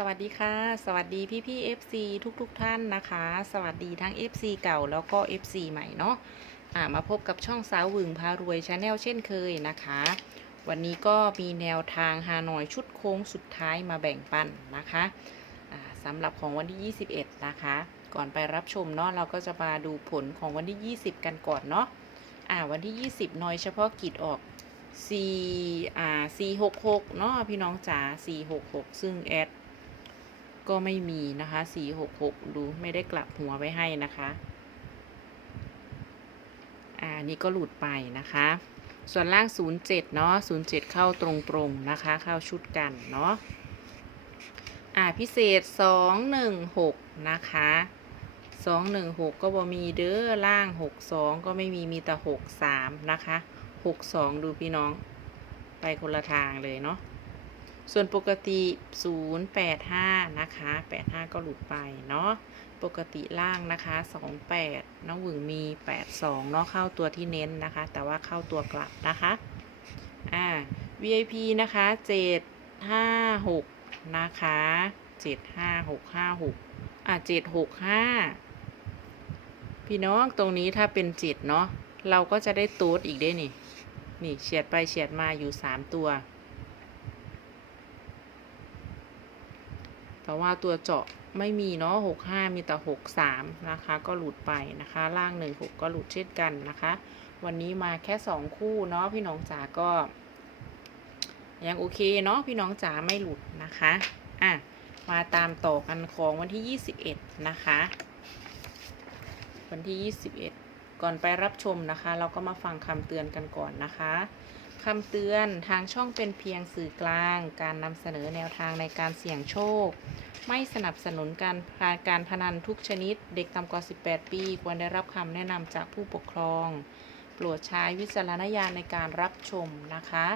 สวัสดีค่ะ สวัสดีพี่พี่ FC ทุกทุกท่านนะคะ สวัสดีทั้ง FC เก่าแล้วก็ FC ใหม่เนาะอ่ามาพบกับช่องสาวหวึงพารวยชาแนลเช่นเคยนะคะ วันนี้ก็มีแนวทางฮานอยชุดโค้งสุดท้ายมาแบ่งปันนะคะอ่าสำหรับของวันที่ 21 นะคะ ก่อนไปรับชมเนาะเราก็จะมาดูผลของวันที่ 20 กันก่อนเนาะอ่าวันที่ 20น่อยเฉพาะกิจออก4อ่า466เนาะพี่น้องจ๋า466 ซึ่งแอด ก็ไม่มีนะคะ466ดูไม่ได้กลับหัวไว้ให้นะคะอ่านี่ก็หลุดไปนะคะ ส่วนล่าง 07 เนาะ07 เข้าตรงๆนะคะ เข้าชุดกันเนาะอ่าพิเศษ 216 นะคะ216ก็บ่มีเด้อล่าง62ก็ไม่มีมีแต่63นะคะ62ดูพี่น้องไปคนละทางเลยเนาะ ส่วนปกติ 085 นะคะ 85 ก็หลุดไปเนาะ ปกติล่างนะคะ 28 น้องหวึงมี 82 เนาะ เข้าตัวที่เน้นนะคะ แต่ว่าเข้าตัวกลับนะคะ อ่า VIP นะคะ 756 นะคะ 75656 อ่า765 พี่น้องตรงนี้ถ้าเป็น7เนาะ เราก็จะได้ตูดอีกได้นี่ นี่เฉียดไปเฉียดมาอยู่ 3 ตัว แต่ว่าตัวเจาะไม่มีเนาะหกห้ามีแต่หกสามนะคะ ก็หลุดไปนะคะ ล่างหนึ่งหกก็หลุดเช่นกันนะคะ วันนี้มาแค่สองคู่เนาะพี่น้องจ๋าก็ ยังโอเคเนาะพี่น้องจ๋าไม่หลุดนะคะอะมาตามต่อกันของวันที่ 21 นะคะ วันที่ 21 ก่อนไปรับชมนะคะ เราก็มาฟังคำเตือนกันก่อนนะคะ คำเตือนทางช่องเป็นเพียงสื่อกลาง การนำเสนอแนวทางในการเสี่ยงโชค ไม่สนับสนุนการพาการพนันทุกชนิด เด็กต่ำกว่า 18 ปี ควรได้รับคำแนะนำจากผู้ปกครอง โปรดใช้วิจารณญาณในการรับชมนะคะ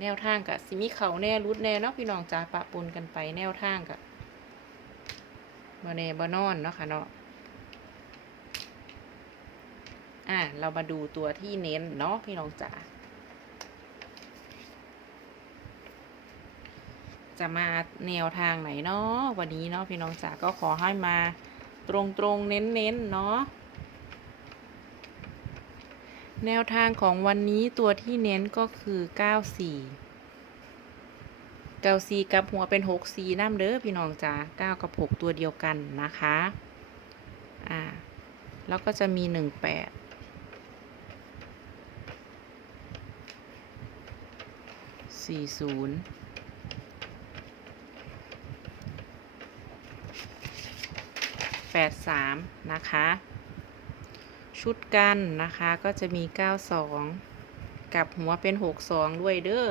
แนวทางกับสิมีเขาแน่รุดแน่เนาะพี่น้องจ้าปะปนกันไปแนวทางกับบแน่บนอนเนาะค่ะเนาะ อะเรามาดูตัวที่เน้นเนาะพี่น้องจ๋าจะมาแนวทางไหนเนาะวันนี้เนาะพี่น้องจ๋าก็ขอให้มาตรงตรงเน้นเน้นเนาะแนวทางของวันนี้ตัวที่เน้นก็คือ 94 94กับหัวเป็น64น้ำเด้อพี่น้องจ๋า9กับ6ตัวเดียวกันนะคะ อ่า แล้วก็จะมี18 40แปด สามนะคะ ชุดกันนะคะก็จะมีเก้าสองกับหัวเป็นหกสองด้วยเด้อ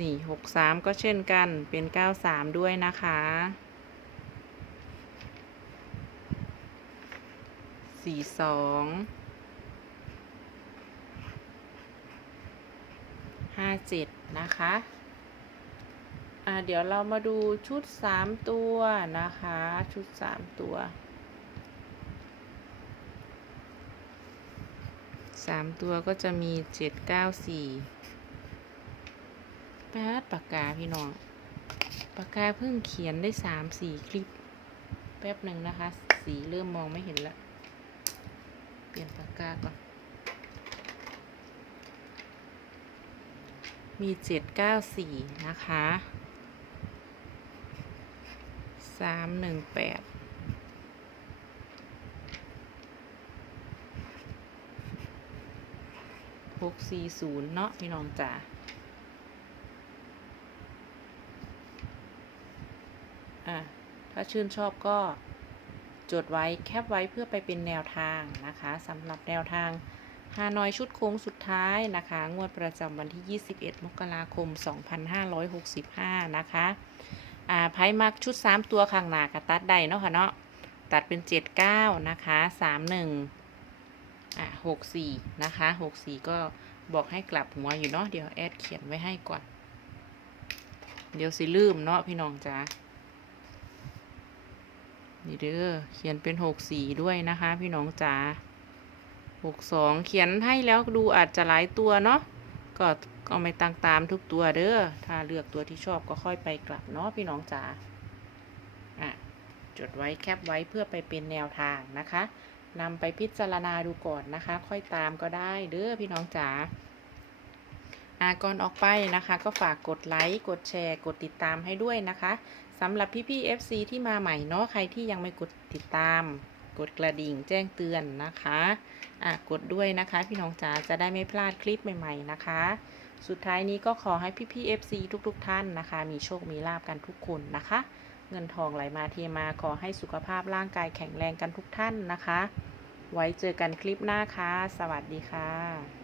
นี่หกสามก็เช่นกันเป็นเก้าสามด้วยนะคะสี่สอง ห้าเจ็ดนะคะอ่าเดี๋ยวเรามาดูชุดสามตัวนะคะ ชุดสามตัวสามตัวก็จะมีเจ็ดเก้าสี่แปดปากกาพี่น้องปากกาเพิ่งเขียนได้สามสี่คลิป แป๊บหนึ่งนะคะ สีเริ่มมองไม่เห็นแล้ว เปลี่ยนปากกาก่อน มีเจ็ดเก้าสี่นะคะสามหนึ่งแปดหกสี่ศูนย์เนาะพี่น้องจ๋าอะ ถ้าชื่นชอบก็จดไว้แคปไว้เพื่อไปเป็นแนวทางนะคะสำหรับแนวทาง ฮานอยชุดโค้งสุดท้ายนะคะ งวดประจำวันที่ 21 มกราคม 2565 นะคะอ่าไพ่มักชุด 3 ตัวข้างหน้ากับตัดได้เนาะค่ะเนาะตัดเป็น 7 9 นะคะ 3 1อ่า6 4 นะคะ 6 4 ก็บอกให้กลับหัวอยู่เนาะเดี๋ยวแอดเขียนไว้ให้ก่อน เดี๋ยวสิลืมเนาะพี่น้องจ้านี่เด้อเขียนเป็น 6 4 ด้วยนะคะ พี่น้องจ๋า 6 2เขียนให้แล้วดูอาจจะหลายตัวเนาะก็ก็ไม่ตั้งตามทุกตัวเด้อถ้าเลือกตัวที่ชอบก็ค่อยไปกลับเนาะพี่น้องจ๋าอะจดไว้แคปไว้เพื่อไปเป็นแนวทางนะคะนำไปพิจารณาดูก่อนนะคะ ค่อยตามก็ได้เด้อพี่น้องจ๋าอะก่อนออกไปนะคะ ก็ฝากกดไลค์กดแชร์ กดติดตามให้ด้วยนะคะสำหรับพี่ๆ FC ที่มาใหม่เนาะใครที่ยังไม่กดติดตาม กดกระดิ่งแจ้งเตือนนะคะอะกดด้วยนะคะ พี่น้องจ๋าจะได้ไม่พลาดคลิปใหม่ๆนะคะ สุดท้ายนี้ก็ขอให้พี่ๆ FC ทุกๆ ท่านนะคะ มีโชคมีลาบกันทุกคนนะคะ เงินทองไหลมาเทมาขอให้สุขภาพร่างกายแข็งแรงกันทุกท่านนะคะ ไว้เจอกันคลิปหน้าค่ะ สวัสดีค่ะ